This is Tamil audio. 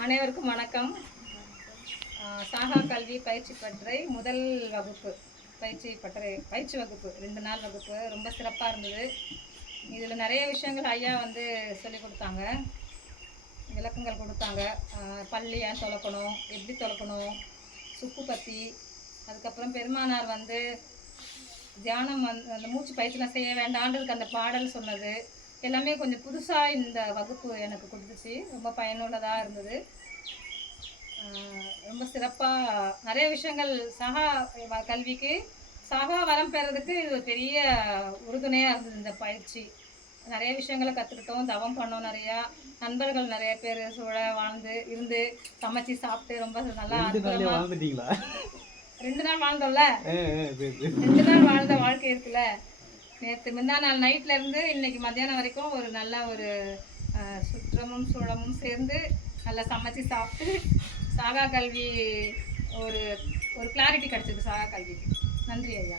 அனைவருக்கும் வணக்கம். சாகா கல்வி பயிற்சி பட்டறை முதல் வகுப்பு பயிற்சி வகுப்பு 2 நாள் வகுப்பு ரொம்ப சிறப்பாக இருந்தது. இதில் நிறைய விஷயங்கள் ஐயா வந்து சொல்லிக் கொடுத்தாங்க, விளக்கங்கள் கொடுத்தாங்க. பள்ளி ஏன் தொலைக்கணும், எப்படி தொலைக்கணும், சுக்கு பற்றி, அதுக்கப்புறம் பெருமானார் வந்து தியானம் அந்த மூச்சு பயிற்சிலாம் செய்ய வேண்டான்றதுக்கு அந்த பாடல் சொன்னது எல்லாமே கொஞ்சம் புதுசாக இந்த வகுப்பு எனக்கு கொடுத்துச்சு. ரொம்ப பயனுள்ளதாக இருந்தது. ரொம்ப சிறப்பாக நிறைய விஷயங்கள் சகா கல்விக்கு சகா வரம் பெறதுக்கு இது ஒரு பெரிய உறுதுணையாக இருந்தது. இந்த பயிற்சி நிறைய விஷயங்களை கற்றுக்கிட்டோம், தவம் பண்ணோம். நிறையா நண்பர்கள் நிறைய பேர் சூழ இருந்து சமைச்சு சாப்பிட்டு ரொம்ப நல்லா 2 நாள் வாழ்ந்தோம்ல. 2 நாள் வாழ்ந்த வாழ்க்கை இருக்குல்ல. நேற்று முந்தா நாள் நைட்ல இருந்து இன்னைக்கு மத்தியானம் வரைக்கும் ஒரு நல்ல ஒரு சுற்றமும் சூழமும் சேர்ந்து நல்லா சமைச்சு சாப்பிட்டு சாகா கல்வி ஒரு கிளாரிட்டி கிடைச்சது. சாகா கல்விக்கு நன்றி ஐயா.